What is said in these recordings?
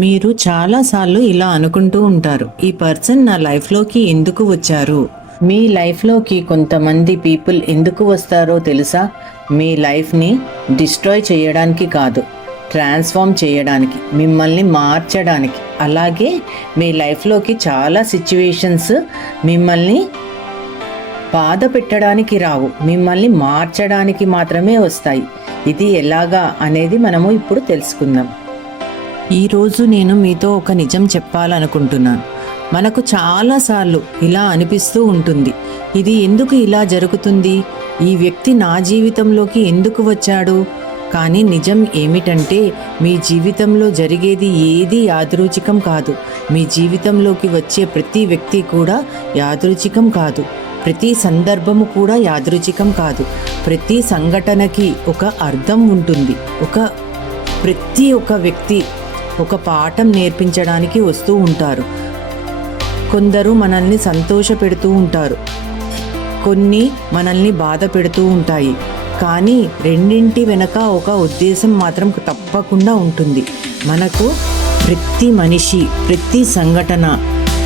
మీరు చాలాసార్లు ఇలా అనుకుంటూ ఉంటారు, ఈ పర్సన్ నా లైఫ్లోకి ఎందుకు వచ్చారు? మీ లైఫ్లోకి కొంతమంది పీపుల్ ఎందుకు వస్తారో తెలుసా? మీ లైఫ్ని డిస్ట్రాయ్ చేయడానికి కాదు, ట్రాన్స్ఫార్మ్ చేయడానికి, మిమ్మల్ని మార్చడానికి. అలాగే మీ లైఫ్లోకి చాలా సిచ్యువేషన్స్ మిమ్మల్ని బాధ పెట్టడానికి రావు, మిమ్మల్ని మార్చడానికి మాత్రమే వస్తాయి. ఇది ఎలాగా అనేది మనము ఇప్పుడు తెలుసుకుందాం. ఈరోజు నేను మీతో ఒక నిజం చెప్పాలనుకుంటున్నాను. మనకు చాలాసార్లు ఇలా అనిపిస్తూ ఉంటుంది, ఇది ఎందుకు ఇలా జరుగుతుంది, ఈ వ్యక్తి నా జీవితంలోకి ఎందుకు వచ్చాడు? కానీ నిజం ఏమిటంటే, మీ జీవితంలో జరిగేది ఏది యాదృచ్ఛికం కాదు. మీ జీవితంలోకి వచ్చే ప్రతి వ్యక్తి కూడా యాదృచ్ఛికం కాదు. ప్రతి సందర్భము కూడా యాదృచ్ఛికం కాదు. ప్రతి సంఘటనకి ఒక అర్థం ఉంటుంది. ప్రతి ఒక్క వ్యక్తి ఒక పాఠం నేర్పించడానికి వస్తూ ఉంటారు. కొందరు మనల్ని సంతోష పెడుతూ ఉంటారు, కొన్ని మనల్ని బాధ పెడుతూ ఉంటాయి. కానీ రెండింటి వెనక ఒక ఉద్దేశం మాత్రం తప్పకుండా ఉంటుంది. మనకు ప్రతి మనిషి, ప్రతి సంఘటన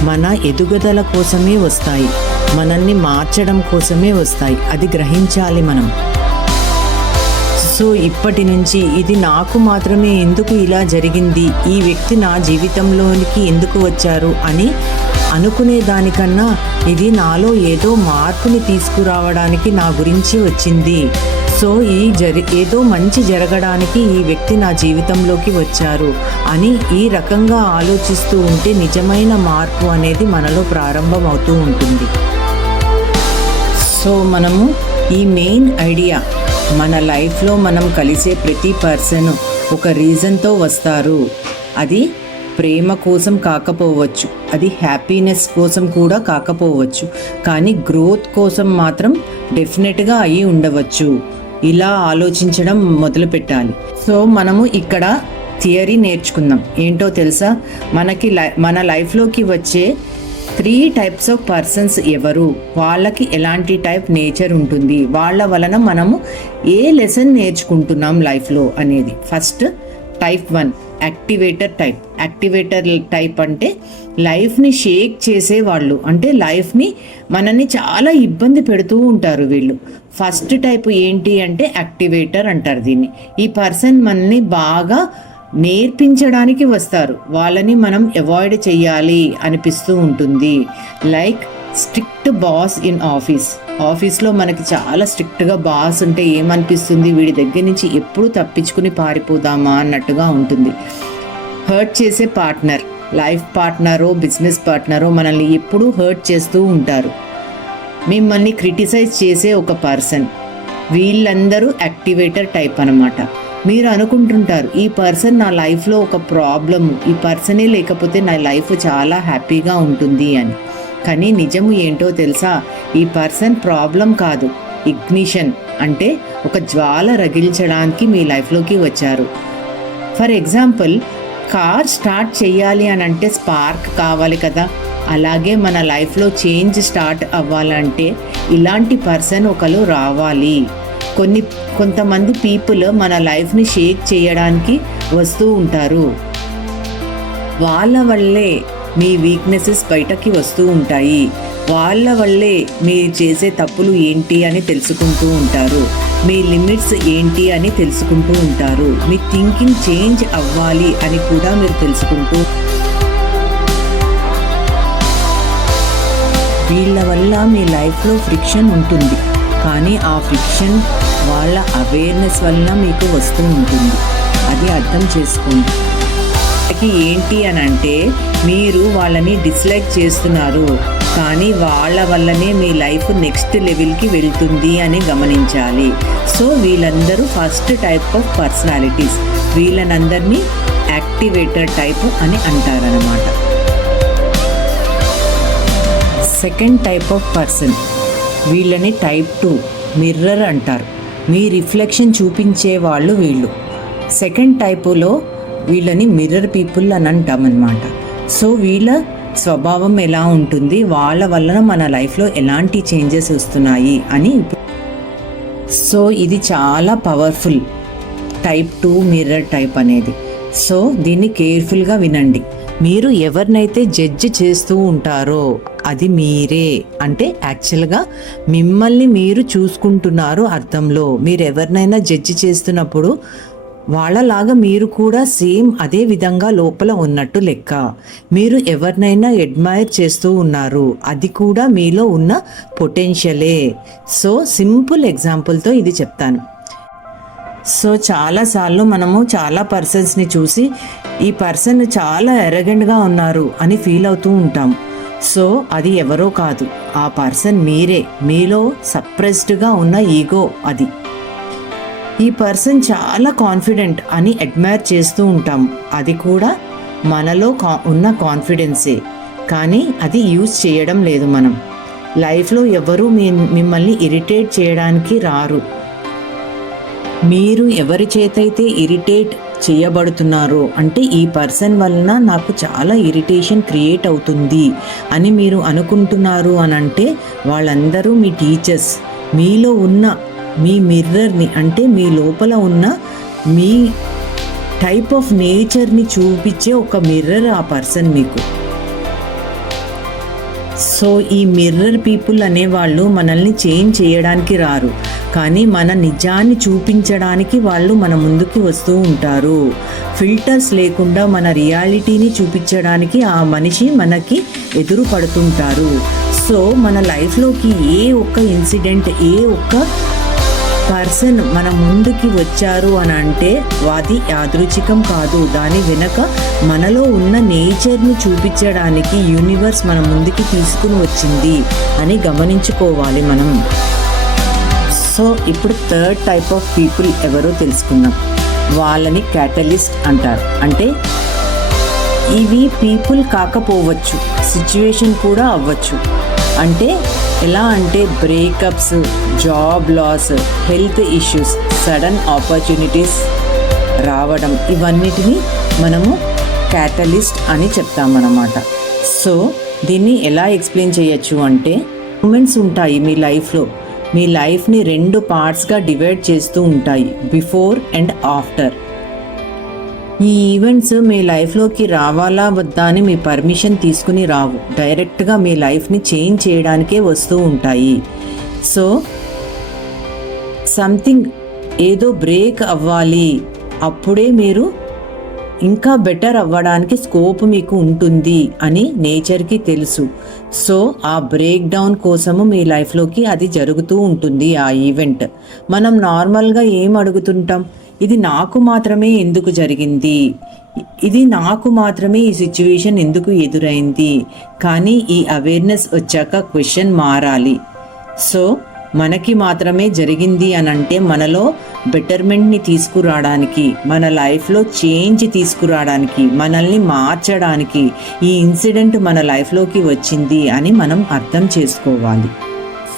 మన ఎదుగుదల కోసమే వస్తాయి, మనల్ని మార్చడం కోసమే వస్తాయి. అది గ్రహించాలి మనం. సో ఇప్పటి నుంచి ఇది నాకు మాత్రమే ఎందుకు ఇలా జరిగింది, ఈ వ్యక్తి నా జీవితంలోనికి ఎందుకు వచ్చారు అని అనుకునే దానికన్నా, ఇది నాలో ఏదో మార్పుని తీసుకురావడానికి నా గురించి వచ్చింది. సో ఏదో మంచి జరగడానికి ఈ వ్యక్తి నా జీవితంలోకి వచ్చారు అని ఈ రకంగా ఆలోచిస్తూ ఉంటే నిజమైన మార్పు అనేది మనలో ప్రారంభం అవుతూ ఉంటుంది. సో మనము ఈ మెయిన్ ఐడియా, మన లైఫ్లో మనం కలిసే ప్రతి పర్సన్ ఒక రీజన్తో వస్తారు. అది ప్రేమ కోసం కాకపోవచ్చు, అది హ్యాపీనెస్ కోసం కూడా కాకపోవచ్చు, కానీ గ్రోత్ కోసం మాత్రం డెఫినెట్గా అయి ఉండవచ్చు. ఇలా ఆలోచించడం మొదలు పెట్టాలి. సో మనము ఇక్కడ థియరీ నేర్చుకుందాం. ఏంటో తెలుసా? మన లైఫ్లోకి వచ్చే 3 types ఆఫ్ పర్సన్స్ ఎవరు, వాళ్ళకి ఎలాంటి టైప్ నేచర్ ఉంటుంది, వాళ్ళ వలన మనము ఏ లెసన్ నేర్చుకుంటున్నాం లైఫ్లో అనేది. First type 1 activator type. Activator type అంటే లైఫ్ని షేక్ చేసేవాళ్ళు, అంటే లైఫ్ని మనల్ని చాలా ఇబ్బంది పెడుతూ ఉంటారు వీళ్ళు. ఫస్ట్ టైప్ ఏంటి అంటే యాక్టివేటర్ అంటారు దీన్ని. ఈ పర్సన్ మనల్ని బాగా నేర్పించడానికి వస్తారు, వాళ్ళని మనం అవాయిడ్ చేయాలి అనిపిస్తూ ఉంటుంది. లైక్ స్ట్రిక్ట్ బాస్ ఇన్ ఆఫీస్లో మనకి చాలా స్ట్రిక్ట్గా బాస్ ఉంటే ఏమనిపిస్తుంది, వీడి దగ్గర నుంచి ఎప్పుడు తప్పించుకుని పారిపోదామా అన్నట్టుగా ఉంటుంది. హర్ట్ చేసే పార్ట్నర్, లైఫ్ పార్ట్నరో బిజినెస్ పార్ట్నరో మనల్ని ఎప్పుడూ హర్ట్ చేస్తూ ఉంటారు. మిమ్మల్ని క్రిటిసైజ్ చేసే ఒక పర్సన్, వీళ్ళందరూ యాక్టివేటర్ టైప్ అన్నమాట. మీరు అనుకుంటుంటారు, ఈ పర్సన్ నా లైఫ్లో ఒక ప్రాబ్లము, ఈ పర్సనే లేకపోతే నా లైఫ్ చాలా హ్యాపీగా ఉంటుంది అని. కానీ నిజము ఏంటో తెలుసా? ఈ పర్సన్ ప్రాబ్లం కాదు, ఇగ్నిషన్ అంటే ఒక జ్వాల రగిల్చడానికి మీ లైఫ్లోకి వచ్చారు. ఫర్ ఎగ్జాంపుల్, కార్ స్టార్ట్ చేయాలి అని అంటే స్పార్క్ కావాలి కదా. అలాగే మన లైఫ్లో చేంజ్ స్టార్ట్ అవ్వాలంటే ఇలాంటి పర్సన్ ఒకరు రావాలి. కొంతమంది పీపుల్ మన లైఫ్ని షేక్ చేయడానికి వస్తూ ఉంటారు. వాళ్ళ వల్లే మీ వీక్నెసెస్ బయటకి వస్తూ ఉంటాయి, వాళ్ళ వల్లే మీరు చేసే తప్పులు ఏంటి అని తెలుసుకుంటూ ఉంటారు, మీ లిమిట్స్ ఏంటి అని తెలుసుకుంటూ ఉంటారు, మీ థింకింగ్ చేంజ్ అవ్వాలి అని కూడా మీరు తెలుసుకుంటూ. వీళ్ళ వల్ల మీ లైఫ్లో ఫ్రిక్షన్ ఉంటుంది, కానీ ఆ ఫ్రిక్షన్ వాళ్ళ అవేర్నెస్ వల్ల మీకు వస్తూ ఉంటుంది. అది అర్థం చేసుకోండి. ఏంటి అని అంటే, మీరు వాళ్ళని డిస్లైక్ చేస్తున్నారు, కానీ వాళ్ళ వల్లనే మీ లైఫ్ నెక్స్ట్ లెవెల్కి వెళ్తుంది అని గమనించాలి. సో వీళ్ళందరూ ఫస్ట్ టైప్ ఆఫ్ పర్సనాలిటీస్. వీళ్ళనందరినీ యాక్టివేటర్ టైప్ అని అంటారనమాట. సెకండ్ టైప్ ఆఫ్ పర్సన్, వీళ్ళని టైప్ 2 మిర్రర్ అంటారు. మీ రిఫ్లెక్షన్ చూపించే వాళ్ళు వీళ్ళు. సెకండ్ టైపులో వీళ్ళని మిర్రర్ పీపుల్ అని అంటామన్నమాట. సో వీళ్ళ స్వభావం ఎలా ఉంటుంది, వాళ్ళ వలన మన లైఫ్లో ఎలాంటి చేంజెస్ వస్తున్నాయి అని. సో ఇది చాలా పవర్ఫుల్ టైప్ 2 మిర్రర్ టైప్ అనేది. సో దీన్ని కేర్ఫుల్గా వినండి. మీరు ఎవరినైతే జడ్జి చేస్తూ ఉంటారో అది మీరే. అంటే యాక్చువల్గా మిమ్మల్ని మీరు చూసుకుంటున్నారు అర్థంలో. మీరు ఎవరినైనా జడ్జి చేస్తున్నప్పుడు వాళ్ళలాగా మీరు కూడా సేమ్ అదే విధంగా లోపల ఉన్నట్టు లెక్క. మీరు ఎవరినైనా అడ్మైర్ చేస్తూ ఉన్నారు, అది కూడా మీలో ఉన్న పొటెన్షియలే. సో సింపుల్ ఎగ్జాంపుల్తో ఇది చెప్తాను. సో చాలాసార్లు మనము చాలా పర్సన్స్ని చూసి ఈ పర్సన్ చాలా ఎరగెంట్గా ఉన్నారు అని ఫీల్ అవుతూ ఉంటాం. సో అది ఎవరో కాదు, ఆ పర్సన్ మీరే. మీలో సప్రెస్డ్గా ఉన్న ఈగో అది. ఈ పర్సన్ చాలా కాన్ఫిడెంట్ అని అడ్మైర్ చేస్తూ ఉంటాం, అది కూడా మనలో ఉన్న కాన్ఫిడెన్సే. కానీ అది యూజ్ చేయడం లేదు మనం. లైఫ్లో ఎవరు మిమ్మల్ని ఇరిటేట్ చేయడానికి రారు. మీరు ఎవరి చేతైతే ఇరిటేట్ చేయబడుతున్నారో, అంటే ఈ పర్సన్ వలన నాకు చాలా ఇరిటేషన్ క్రియేట్ అవుతుంది అని మీరు అనుకుంటున్నారు అని అంటే వాళ్ళందరూ మీ టీచర్స్. మీలో ఉన్న మీ మిర్రర్ని, అంటే మీ లోపల ఉన్న మీ టైప్ ఆఫ్ నేచర్ని చూపించే ఒక మిర్రర్ ఆ పర్సన్ మీకు. సో ఈ మిర్రర్ పీపుల్ అనేవాళ్ళు మనల్ని చేంజ్ చేయడానికి రారు, కానీ మన నిజాన్ని చూపించడానికి వాళ్ళు మన ముందుకి వస్తూ ఉంటారు. ఫిల్టర్స్ లేకుండా మన రియాలిటీని చూపించడానికి ఆ మనిషి మనకి ఎదురు పడుతుంటారు. సో మన లైఫ్లోకి ఏ ఒక్క ఇన్సిడెంట్, ఏ ఒక్క పర్సన్ మన ముందుకి వచ్చారు అని అంటే అది యాదృచ్ఛికం కాదు. దాని వెనక మనలో ఉన్న నేచర్ని చూపించడానికి యూనివర్స్ మన ముందుకి తీసుకుని వచ్చింది అని గమనించుకోవాలి మనం. సో ఇప్పుడు థర్డ్ టైప్ ఆఫ్ పీపుల్ ఎవరో తెలుసుకుందాం. వాళ్ళని క్యాటలిస్ట్ అంటారు. అంటే ఇవి పీపుల్ కాకపోవచ్చు, సిచ్యువేషన్ కూడా అవ్వచ్చు. అంటే ఎలా అంటే breakups, job loss, health issues, sudden opportunities రావడం, ఇవన్నిటిని మనము క్యాటలిస్ట్ అని చెప్తామన్నమాట. సో దీన్ని ఎలా ఎక్స్ప్లెయిన్ చేయొచ్చు అంటే, మూమెంట్స్ ఉంటాయి మీ లైఫ్లో. మీ లైఫ్ని 2 పార్ట్స్గా డివైడ్ చేస్తూ ఉంటాయి, బిఫోర్ అండ్ ఆఫ్టర్. ఈ ఈవెంట్స్ మీ లైఫ్లోకి రావాలా వద్దా అని మీ పర్మిషన్ తీసుకుని రావు, డైరెక్ట్గా మీ లైఫ్ని చేంజ్ చేయడానికే వస్తూ ఉంటాయి. సో సంథింగ్ ఏదో బ్రేక్ అవ్వాలి, అప్పుడే మీరు ఇంకా బెటర్ అవ్వడానికి స్కోప్ మీకు ఉంటుంది అని నేచర్కి తెలుసు. సో ఆ బ్రేక్ డౌన్ కోసము మీ లైఫ్లోకి అది జరుగుతూ ఉంటుంది ఆ ఈవెంట్. మనం నార్మల్గా ఏం అడుగుతుంటాం, ఇది నాకు మాత్రమే ఎందుకు జరిగింది, ఇది నాకు మాత్రమే ఈ సిచ్యువేషన్ ఎందుకు ఎదురైంది. కానీ ఈ అవేర్నెస్ వచ్చాక క్వశ్చన్ మారాలి. సో మనకి మాత్రమే జరిగింది అని అంటే మనలో బెటర్మెంట్ని తీసుకురావడానికి, మన లైఫ్లో చేంజ్ తీసుకురావడానికి, మనల్ని మార్చడానికి ఈ ఇన్సిడెంట్ మన లైఫ్లోకి వచ్చింది అని మనం అర్థం చేసుకోవాలి.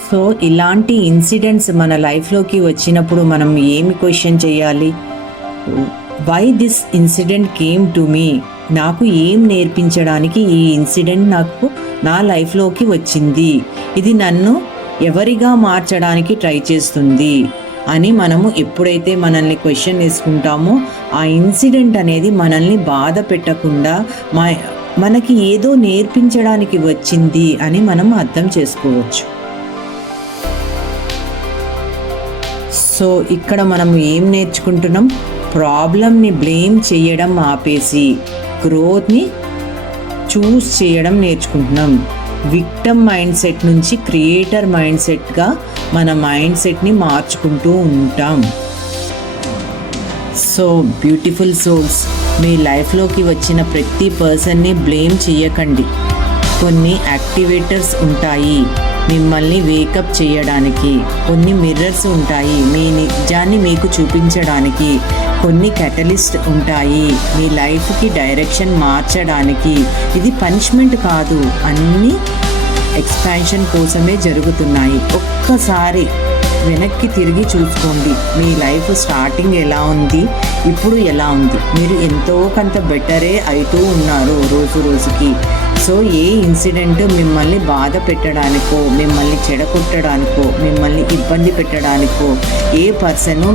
సో ఇలాంటి ఇన్సిడెంట్స్ మన లైఫ్లోకి వచ్చినప్పుడు మనం ఏమి క్వశ్చన్ చేయాలి? Why this incident came to me? నాకు ఏం నేర్పించడానికి ఈ ఇన్సిడెంట్ నాకు నా లైఫ్లోకి వచ్చింది? ఇది నన్ను ఎవరిగా మార్చడానికి ట్రై చేస్తుంది అని మనము ఎప్పుడైతే మనల్ని క్వశ్చన్ వేసుకుంటామో ఆ ఇన్సిడెంట్ అనేది మనల్ని బాధ పెట్టకుండా మనకి ఏదో నేర్పించడానికి వచ్చింది అని మనం అర్థం చేసుకోవచ్చు. సో ఇక్కడ మనం ఏం నేర్చుకుంటున్నాం? ప్రాబ్లమ్ని బ్లేమ్ చేయడం ఆపేసి గ్రోత్ని చూస్ చేయడం నేర్చుకుంటున్నాం. విక్టమ్ మైండ్ సెట్ నుంచి క్రియేటర్ మైండ్ సెట్గా మన మైండ్ సెట్ని మార్చుకుంటూ ఉంటాం. సో బ్యూటిఫుల్ సోల్స్, మీ లైఫ్లోకి వచ్చిన ప్రతి పర్సన్ని బ్లేమ్ చేయకండి. కొన్ని యాక్టివేటర్స్ ఉంటాయి మిమ్మల్ని వేకప్ చేయడానికి, కొన్ని మిర్రర్స్ ఉంటాయి మీ నిజాన్ని మీకు చూపించడానికి, కొన్ని క్యాటలిస్ట్ ఉంటాయి మీ లైఫ్కి డైరెక్షన్ మార్చడానికి. ఇది పనిష్మెంట్ కాదు, అన్నీ ఎక్స్పాన్షన్ కోసమే జరుగుతున్నాయి. ఒక్కసారి వెనక్కి తిరిగి చూసుకోండి, మీ లైఫ్ స్టార్టింగ్ ఎలా ఉంది, ఇప్పుడు ఎలా ఉంది. మీరు ఎంతో కొంత బెటరే అవుతూ ఉన్నారు రోజు రోజుకి. సో ఏ ఇన్సిడెంట్ మిమ్మల్ని బాధ పెట్టడానికో, మిమ్మల్ని చెడగొట్టడానికో, మిమ్మల్ని ఇబ్బంది పెట్టడానికో ఏ పర్సను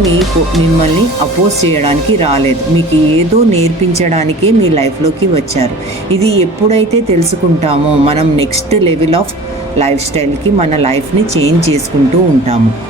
మిమ్మల్ని అపోజ్ చేయడానికి రాలేదు. మీకు ఏదో నేర్పించడానికే మీ లైఫ్లోకి వచ్చారు. ఇది ఎప్పుడైతే తెలుసుకుంటామో మనం నెక్స్ట్ లెవెల్ ఆఫ్ లైఫ్ స్టైల్కి మన లైఫ్ని చేంజ్ చేసుకుంటూ ఉంటాము.